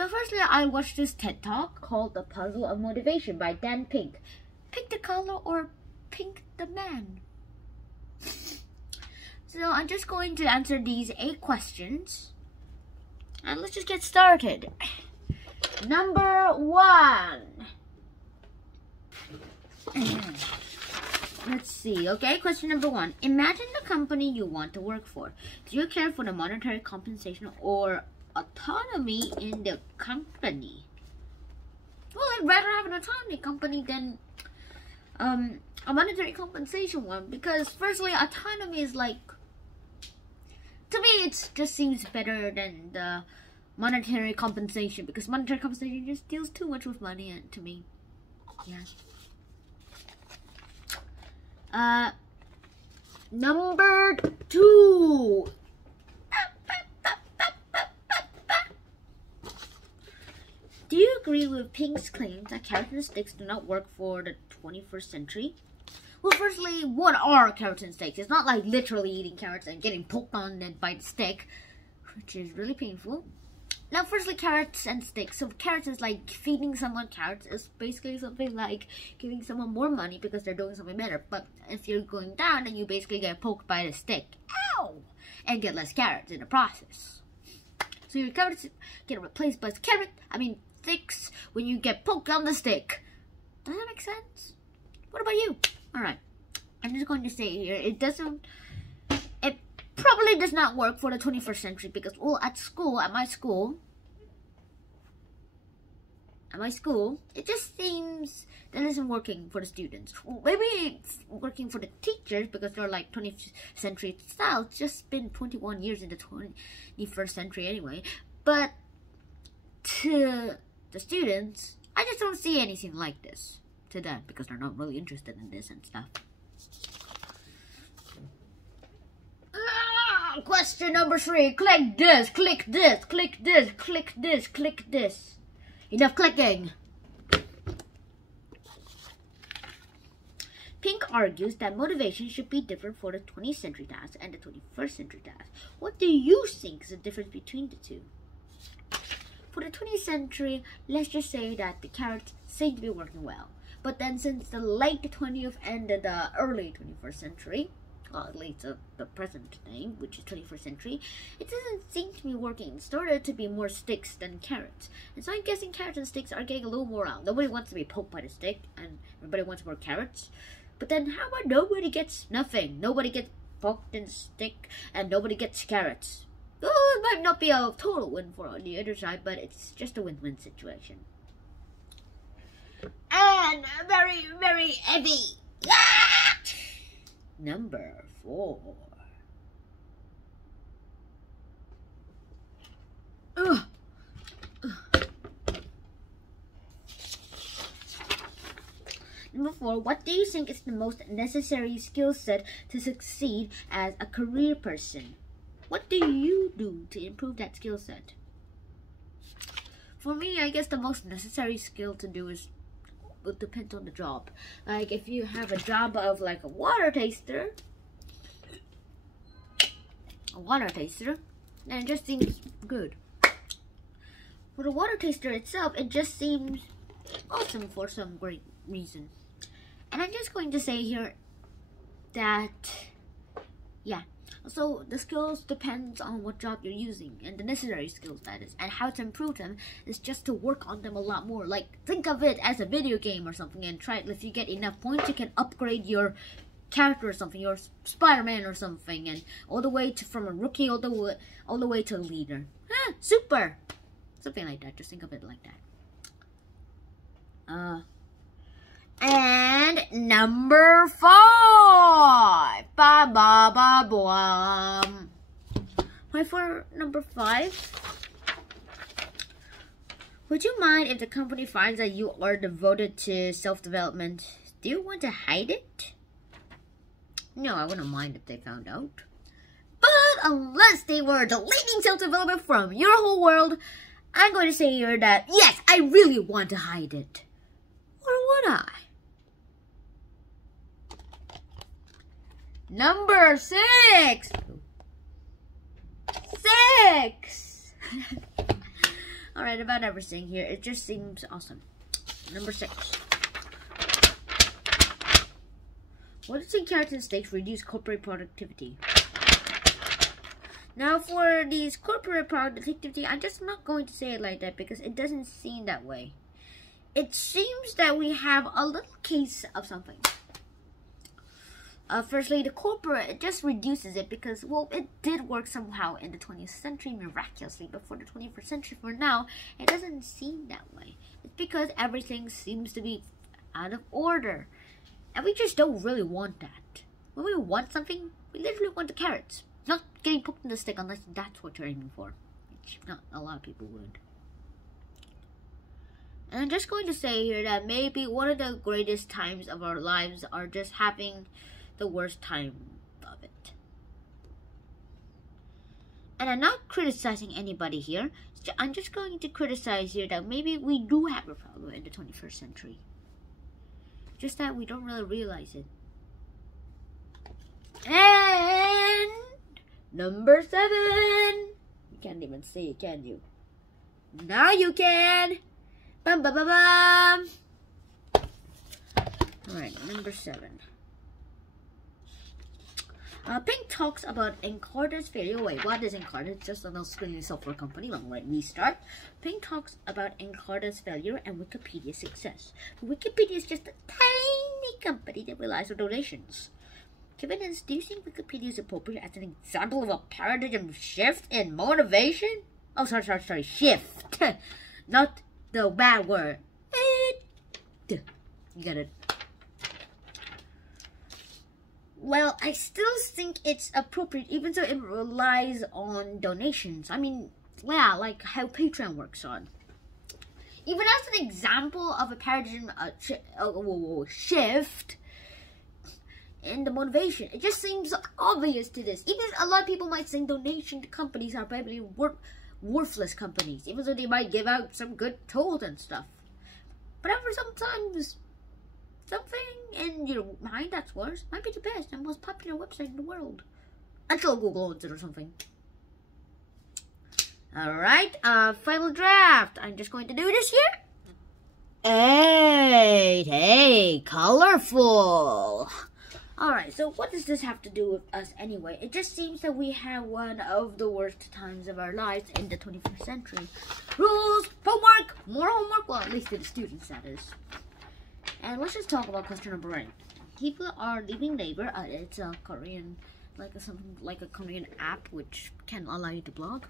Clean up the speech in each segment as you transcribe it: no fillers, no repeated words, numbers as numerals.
So firstly, I watched this TED Talk called The Puzzle of Motivation by Dan Pink. Pick the color or pink the man. So I'm just going to answer these 8 questions. And let's just get started. Number 1. Let's see. Okay, question number 1. Imagine the company you want to work for. Do you care for the monetary compensation or autonomy in the company? Well, I'd rather have an autonomy company than a monetary compensation one, because firstly, autonomy is like, to me, it just seems better than the monetary compensation, because monetary compensation just deals too much with money, and to me, yeah. Number 2. Do you agree with Pink's claim that carrots and sticks do not work for the 21st century? Well, firstly, what are carrots and sticks? It's not like literally eating carrots and getting poked on by the stick, which is really painful. Now, firstly, carrots and sticks. So carrots is like feeding someone carrots is basically something like giving someone more money because they're doing something better. But if you're going down, then you basically get poked by the stick. Ow! And get less carrots in the process. So your carrots get replaced by sticks when you get poked on the stick. Does that make sense? What about you? Alright. I'm just going to say here, it probably does not work for the 21st century because, well, at my school, it just seems that isn't working for the students. Well, maybe it's working for the teachers because they're like 20th century style. It's just been 21 years in the 21st century anyway. But to the students, I just don't see anything like this to them because they're not really interested in this and stuff. Question number 3. Click this, click this, click this, click this, click this. Enough clicking. Pink argues that motivation should be different for the 20th century task and the 21st century task. What do you think is the difference between the two? For the 20th century, let's just say that the carrots seem to be working well. But then since the late 20th and the early 21st century, well, at least the present day, which is 21st century, it doesn't seem to be working. It started to be more sticks than carrots. And so I'm guessing carrots and sticks are getting a little more out. Nobody wants to be poked by the stick, and everybody wants more carrots. But then how about nobody gets nothing? Nobody gets poked in the stick, and nobody gets carrots. Well, it might not be a total win for on the other side, but it's just a win-win situation. And very, very heavy. Number 4. Number 4, what do you think is the most necessary skill set to succeed as a career person? What do you do to improve that skill set? For me, I guess the most necessary skill to do is, it depends on the job. Like if you have a job of like a water taster, then it just seems good. For the water taster itself, it just seems awesome for some great reason. And I'm just going to say here that, yeah, so the skills depends on what job you're using and the necessary skills that is, and how to improve them is just to work on them a lot more. Like think of it as a video game or something and try it. If you get enough points, you can upgrade your character or something, your Spider-Man or something, and all the way to from a rookie all the way to a leader. Super, something like that. Just think of it like that. And number 5. Why for number 5? Would you mind if the company finds that you are devoted to self-development? Do you want to hide it? No, I wouldn't mind if they found out. But unless they were deleting self-development from your whole world, I'm going to say here that, yes, I really want to hide it. Or would I? Number 6. Alright, right about everything here. It just seems awesome. Number 6. What is inheritance stakes reduce corporate productivity? Now for these corporate productivity, I'm just not going to say it like that because it doesn't seem that way. It seems that we have a little case of something. Firstly, the corporate, it just reduces it because, well, it did work somehow in the 20th century miraculously, but for the 21st century, for now, it doesn't seem that way. It's because everything seems to be out of order, and we just don't really want that. When we want something, we literally want the carrots, not getting poked in the stick unless that's what you're aiming for, which not a lot of people would. And I'm just going to say here that maybe one of the greatest times of our lives are just having the worst time of it. And I'm not criticizing anybody here. I'm just going to criticize here that maybe we do have a problem in the 21st century. Just that we don't really realize it. And number 7. You can't even see it, can you? Now you can. Bum bum bum bum. Alright, number 7. Pink talks about Encarta's failure. Wait, what is Encarta? It's just an Australian software company. Long right, restart. Pink talks about Encarta's failure and Wikipedia's success. Wikipedia is just a tiny company that relies on donations. Given this, do you think Wikipedia is appropriate as an example of a paradigm shift in motivation? Oh, sorry, shift. Not the bad word. You get it. Well, I still think it's appropriate, even though it relies on donations. I mean, yeah, like how Patreon works on. Even as an example of a paradigm shift in the motivation, it just seems obvious to this. Even a lot of people might think donation to companies are probably worthless companies, even though they might give out some good tools and stuff. But however, sometimes something in your mind that's worse might be the best and most popular website in the world. Until Google owns it or something. Alright, final draft. I'm just going to do this here. 8. Hey, colorful. Alright, so what does this have to do with us anyway? It just seems that we have one of the worst times of our lives in the 21st century. Rules, homework, more homework, well, at least to the students, that is. And let's just talk about question number 8. People are leaving labor. It's a Korean, something like a Korean app which can allow you to blog.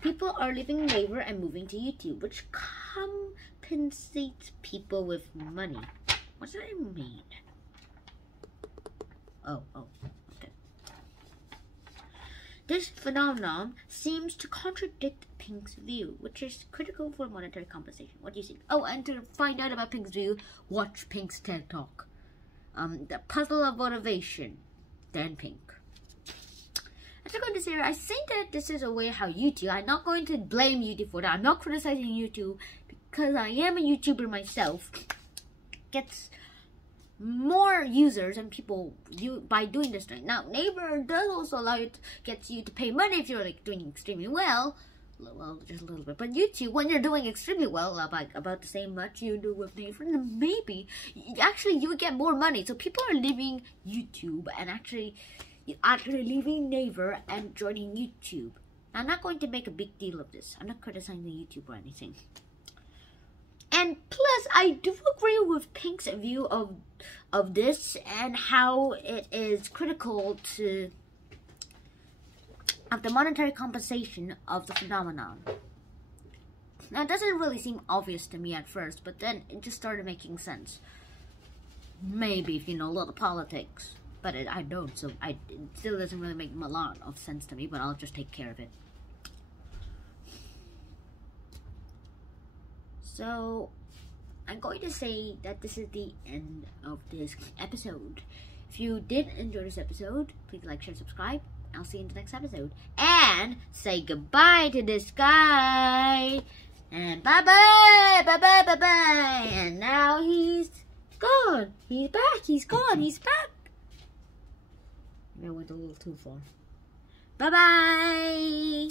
People are leaving labor and moving to YouTube, which compensates people with money. What does that mean? Oh, okay. This phenomenon seems to contradict Pink's view, which is critical for monetary compensation. What do you think? Oh, and to find out about Pink's view, watch Pink's TED Talk. The puzzle of motivation, then Pink. I'm just going to say, I think that this is a way how YouTube, I'm not going to blame YouTube for that. I'm not criticizing YouTube because I am a YouTuber myself. Gets more users and people by doing this thing. Now, Naver does also allow you to get you to pay money if you're like doing extremely well. Well, just a little bit. But YouTube, when you're doing extremely well, about the same much you do with Naver, maybe actually you would get more money. So people are leaving YouTube and actually leaving Naver and joining YouTube. Now, I'm not going to make a big deal of this. I'm not criticizing YouTube or anything. And plus, I do agree with Pink's view of this and how it is critical of the monetary compensation of the phenomenon. Now, it doesn't really seem obvious to me at first, but then it just started making sense. Maybe if you know a little politics, but I don't, so it still doesn't really make a lot of sense to me, but I'll just take care of it. So, I'm going to say that this is the end of this episode. If you did enjoy this episode, please like, share, subscribe. I'll see you in the next episode. And say goodbye to this guy. And bye-bye, bye-bye, bye-bye. And now he's gone. He's back. He's gone. He's back. I went a little too far. Bye-bye.